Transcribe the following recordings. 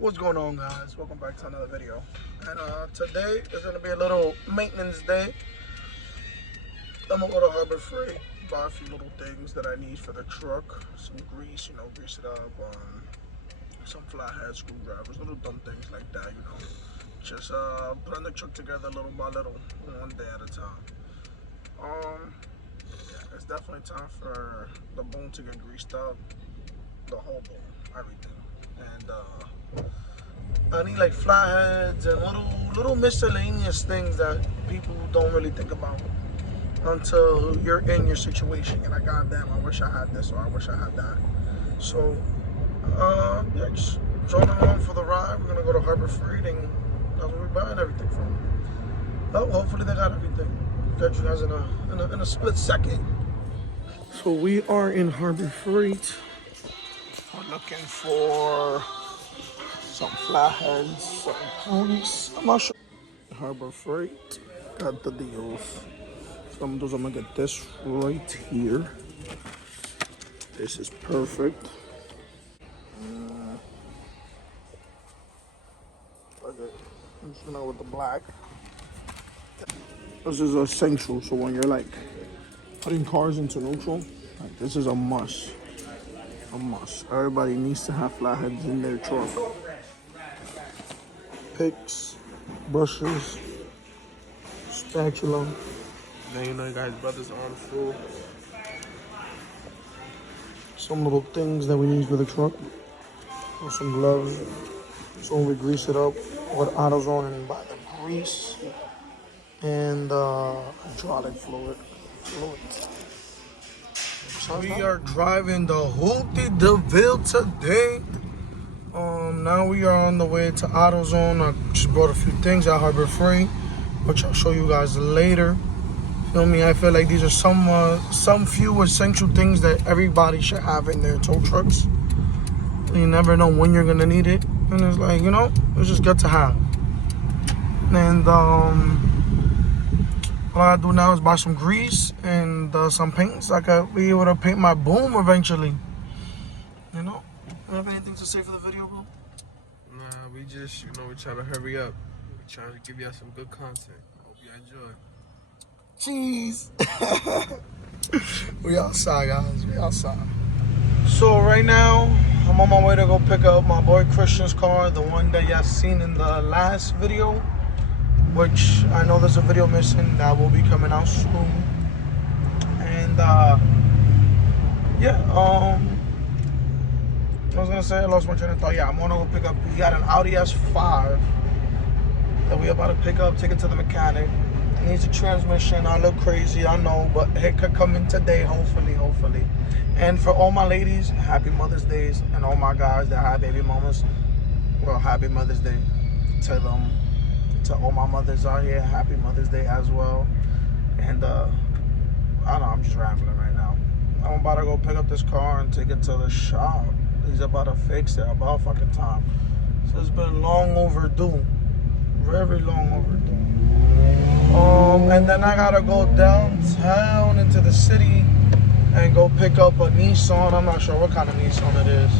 What's going on, guys? Welcome back to another video. And today is going to be a little maintenance day. I'm going to go to Harbor Freight, buy a few little things that I need for the truck. Some grease, grease it up. Some flathead screwdrivers, little dumb things like that, Just putting the truck together little by little, one day at a time. Yeah, it's definitely time for the boom to get greased up. The whole boom, everything. And I need like flatheads and little miscellaneous things that people don't really think about until you're in your situation. And goddamn, I wish I had this or I wish I had that. So yeah, just join along for the ride. We're gonna go to Harbor Freight and that's where we're buying everything from. Oh, hopefully they got everything. Got you guys in a split second. So we are in Harbor Freight. We're looking for some flatheads, some ponies. I'm not sure. Harbor Freight got the deals. Some of those I'm gonna get this right here. This is perfect. Okay, I'm just gonna go with the black. This is essential. So when you're like putting cars into neutral, like this is a must. A must. Everybody needs to have flatheads in their truck. Picks, brushes, spatula. Now you know you guys, brothers on full. Some little things that we need for the truck. Some gloves. So when we grease it up with AutoZone and buy the grease and hydraulic fluid. We are driving the Houthi DeVille today. Now we are on the way to AutoZone. I just bought a few things at Harbor Freight, which I'll show you guys later. Feel me? I feel like these are some few essential things that everybody should have in their tow trucks. You never know when you're gonna need it, and it's like it's just good to have. And all I gotta do now is buy some grease and some paint so I could be able to paint my boom eventually. You have anything to say for the video, bro? Nah, we just, we're trying to hurry up. We're trying to give y'all some good content. Hope you enjoy. Jeez. We outside, guys. We outside. So right now, I'm on my way to go pick up my boy Christian's car, the one that y'all seen in the last video, which I know there's a video missing that will be coming out soon. And yeah, I was gonna say I lost my train of thought. Yeah, I'm gonna go pick up. He got an Audi S5 that we about to pick up, take it to the mechanic. It needs a transmission. I look crazy, I know, but it could come in today, hopefully. And for all my ladies, happy Mother's Days, and all my guys that have baby mamas, well, happy Mother's Day to them. To all my mothers out here, happy Mother's Day as well. And I don't know, I'm just rambling right now. I'm about to go pick up this car and take it to the shop. He's about to fix it about fucking time. So it's been long overdue. Very long overdue. And then I gotta go downtown into the city and go pick up a Nissan. I'm not sure what kind of Nissan it is.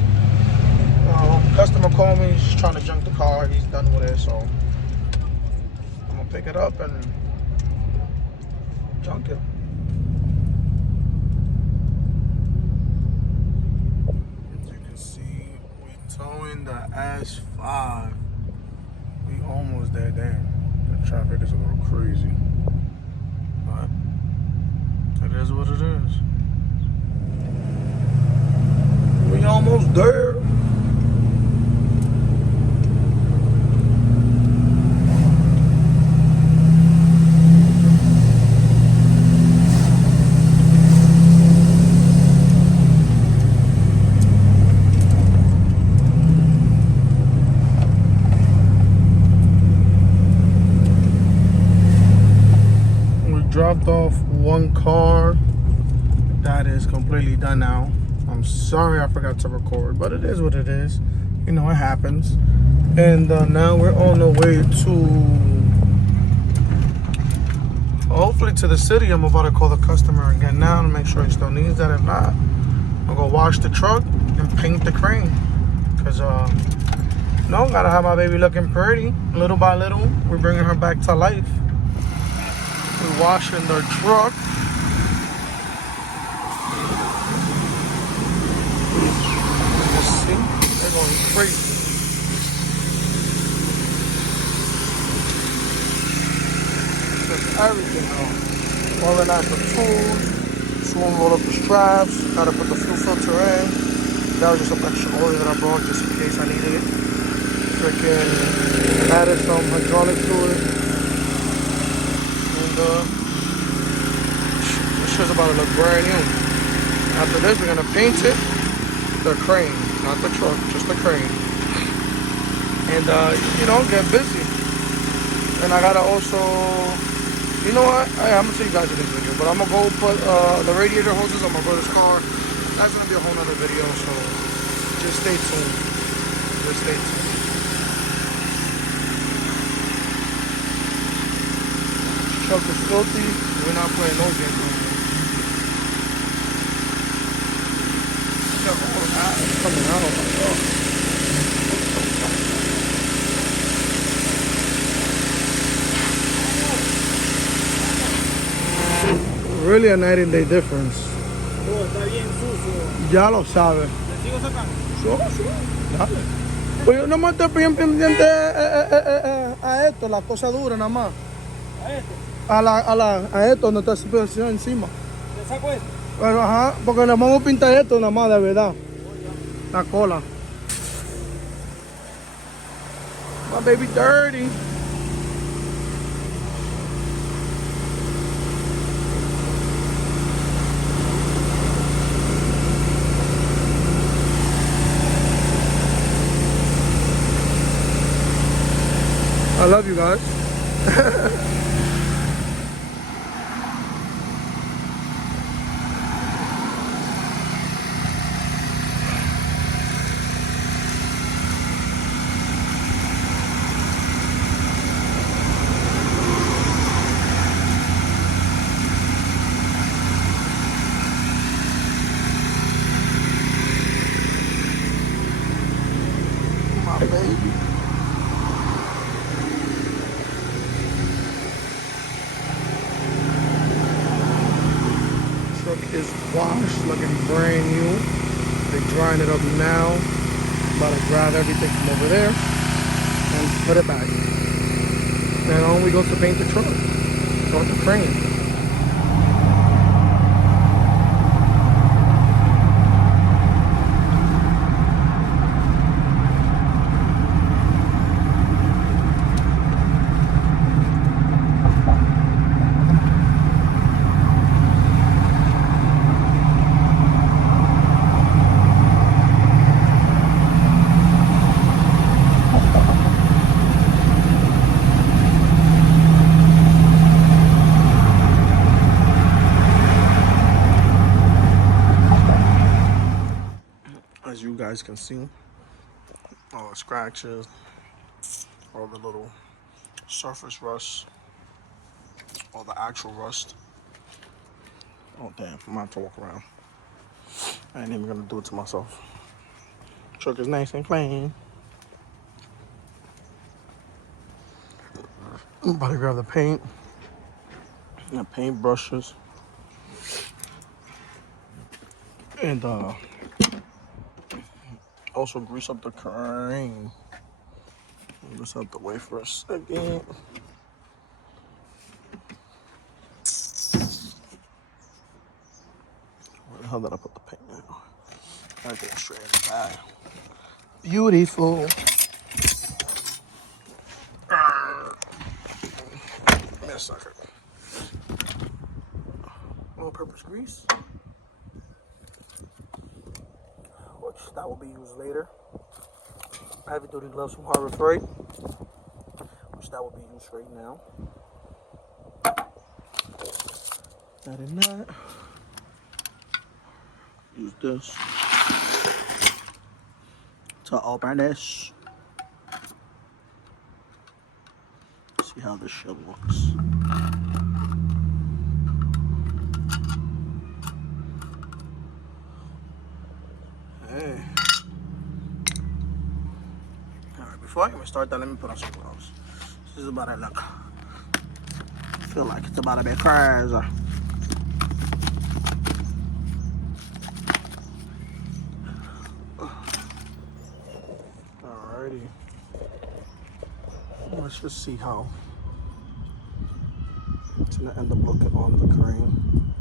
Customer called me, he's just trying to junk the car. He's done with it, so I'm gonna pick it up and junk it. Towing the S5. We almost there, damn. The traffic is a little crazy. But it is what it is. We almost there. Dropped off one car that is completely done now. I'm sorry I forgot to record, but it is what it is. It happens. And now we're on the way to, hopefully to the city. I'm about to call the customer again now to make sure he still needs that. If not, I'll go wash the truck and paint the crane. Because No, gotta have my baby looking pretty. Little by little, we're bringing her back to life. We're washing the truck. You see, they're going crazy. Just everything on. Rolling out the tools. Soon roll up the straps. Gotta put the fuel filter in. That was just some extra oil that I brought just in case I needed it. Freaking added some hydraulic to it. And this shit's about to look brand new. After this, we're gonna paint it. The crane, not the truck, just the crane. And you know, get busy. And I gotta also, you know what? I'm gonna tell you guys in this video, but I'm gonna go put the radiator hoses on my brother's car. That's gonna be a whole nother video, so just stay tuned. Just stay tuned. Truck is filthy. We're not playing no games no more. All that is coming out. Really a night and day difference. Ya lo sabes. Dale. Pues yo nomás estoy bien pendiente a esto, la cosa dura nada más. ¿A esto? Donde está la situación encima. ¿Te saco esto? Pero ajá, porque nos vamos a pintar esto nada más, de verdad. La cola. My baby dirty. I love you guys. My baby. Truck is washed, looking brand new. They're drying it up now. About to grab everything from over there and put it back. Then on we go to paint the truck. Go with the crane. As you guys can see, all the scratches, all the little surface rust, all the actual rust. Oh damn, I'm gonna have to walk around. I ain't even gonna do it to myself. Truck is nice and clean. I'm about to grab the paint and the paint brushes and also grease up the crane. Move this out the way for a second. Where the hell did I put the paint now? Everything straight in the bag. Beautiful. Give me a second. All-purpose grease, which that will be used later. Heavy-duty gloves from Harbor Freight, which that will be used right now. That and that. Use this to open this. See how this shit looks. Hey. Alright, before I even start that, let me put on some gloves. This is about to look. I feel like it's about to be crazy. Alrighty. Let's just see how it's gonna end up looking on the crane.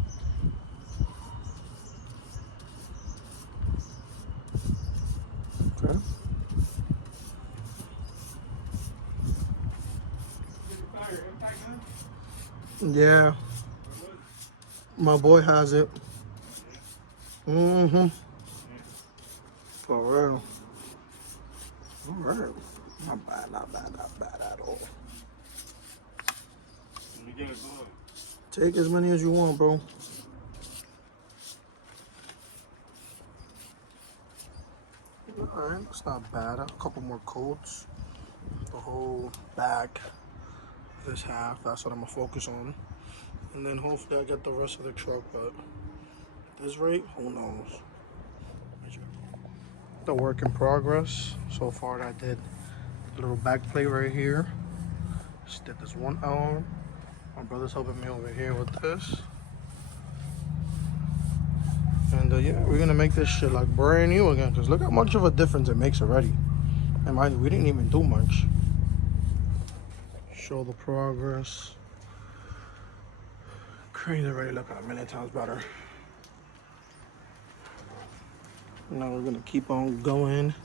Okay. Yeah. My boy has it. Mm-hmm. For real. Alright. Not bad, not bad, not bad at all. Take as many as you want, bro. Alright, it's not bad. A couple more coats. The whole back, this half, that's what I'm gonna focus on. And then hopefully I get the rest of the truck, but at this rate, who knows? The work in progress. So far I did a little back plate right here. Just did this one arm. My brother's helping me over here with this. And yeah, we're gonna make this shit like brand new again, because look how much of a difference it makes already. And mind you, we didn't even do much. Show the progress. Crane's already looking a million times better. Now we're gonna keep on going.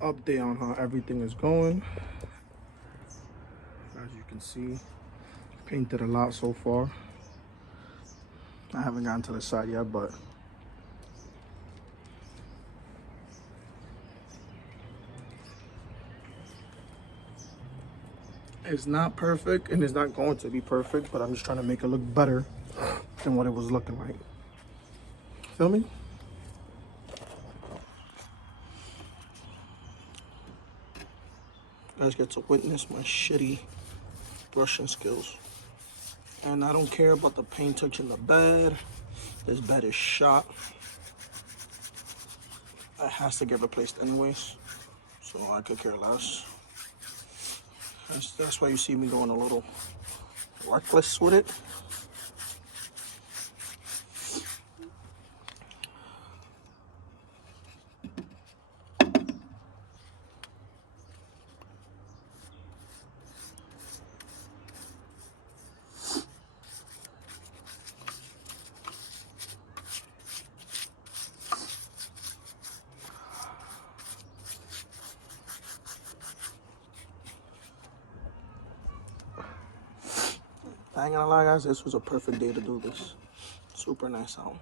Update on how everything is going. As you can see, painted a lot so far. I haven't gotten to the side yet, but it's not perfect and it's not going to be perfect, but I'm just trying to make it look better than what it was looking like. Feel me? You guys get to witness my shitty brushing skills. And I don't care about the paint touching the bed. This bed is shot. It has to get replaced anyways, so I could care less. That's why you see me going a little reckless with it. I ain't gonna lie, guys, this was a perfect day to do this. Super nice out.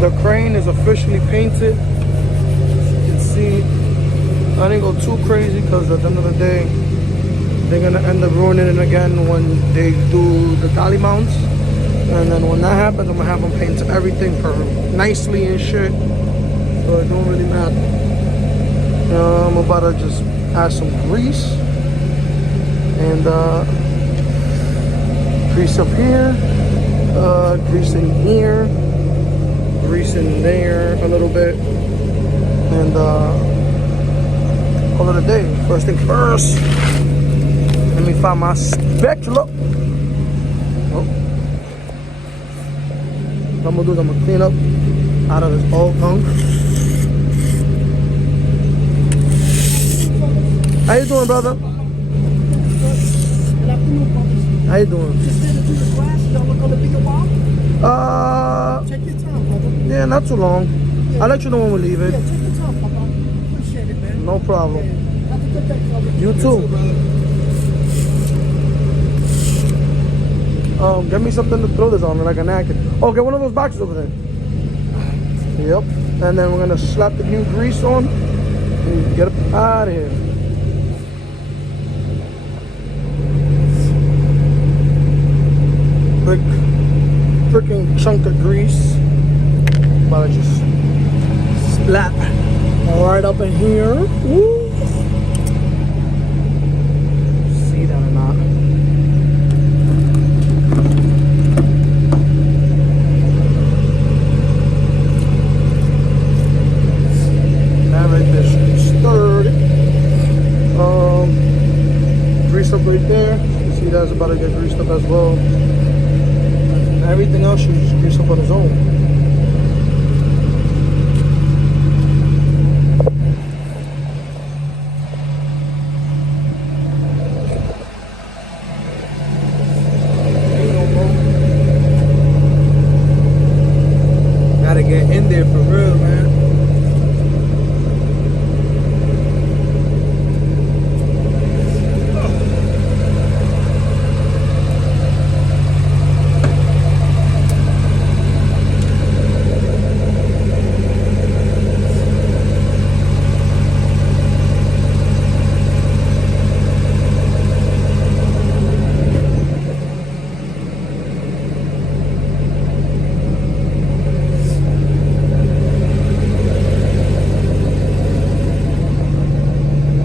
The crane is officially painted. As you can see, I didn't go too crazy because at the end of the day, they're gonna end up ruining it again when they do the dolly mounts. And then when that happens, I'm gonna have them paint everything nicely and shit. So it don't really matter. I'm about to just add some grease and grease up here, grease in here, grease in there a little bit, and call it a day. First thing first, let me me find my spatula. Oh. What I'm gonna do is I'm gonna clean up out of this old gunk. How you doing, brother? How you doing? Just send it through the glass. You don't look on the bigger wall. Take your time, brother. Yeah, not too long. Yeah. I'll let you know when we leave it. Yeah, take your time, Papa. Appreciate it, man. No problem. Yeah. Have a good day, brother. You too. Get me something to throw this on, like a napkin. Oh, get one of those boxes over there. Yep. And then we're gonna slap the new grease on and get out of here. Big freaking chunk of grease. About to just slap right up in here. Woo. See that or not? That right there should be stirred. Grease up right there. You see that's about to get greased up as well. And everything else should just grease up on its own. Gotta get in there for real, man.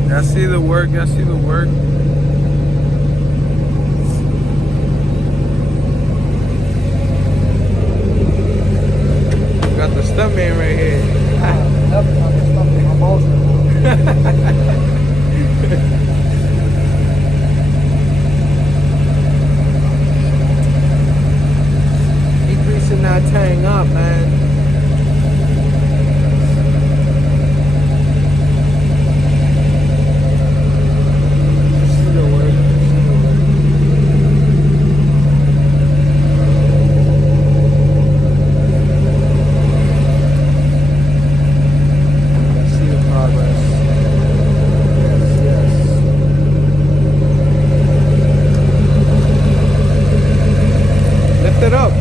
Y'all see the work, y'all see the work. Got the stuntman right here. He greasing that tang up, man. It up.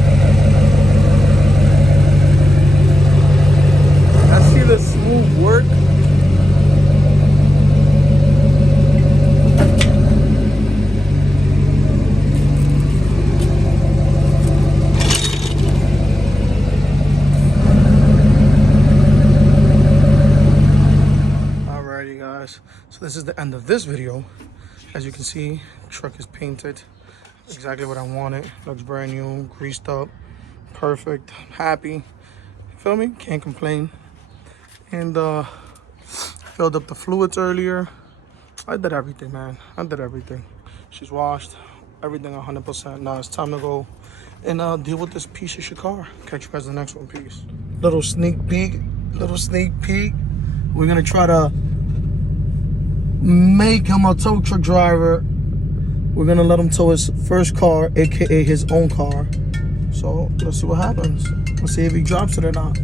I see the smooth work. Alrighty guys, so this is the end of this video. As you can see, the truck is painted exactly what I wanted. Looks brand new, greased up, perfect, happy. You feel me? Can't complain. And filled up the fluids earlier. I did everything, man. I did everything. She's washed, everything 100%. Now it's time to go and deal with this piece of shit car. Catch you guys in the next one. Peace. Little sneak peek. We're gonna try to make him a tow truck driver. We're gonna let him tow his first car, aka his own car. So let's see what happens. Let's see if he drops it or not.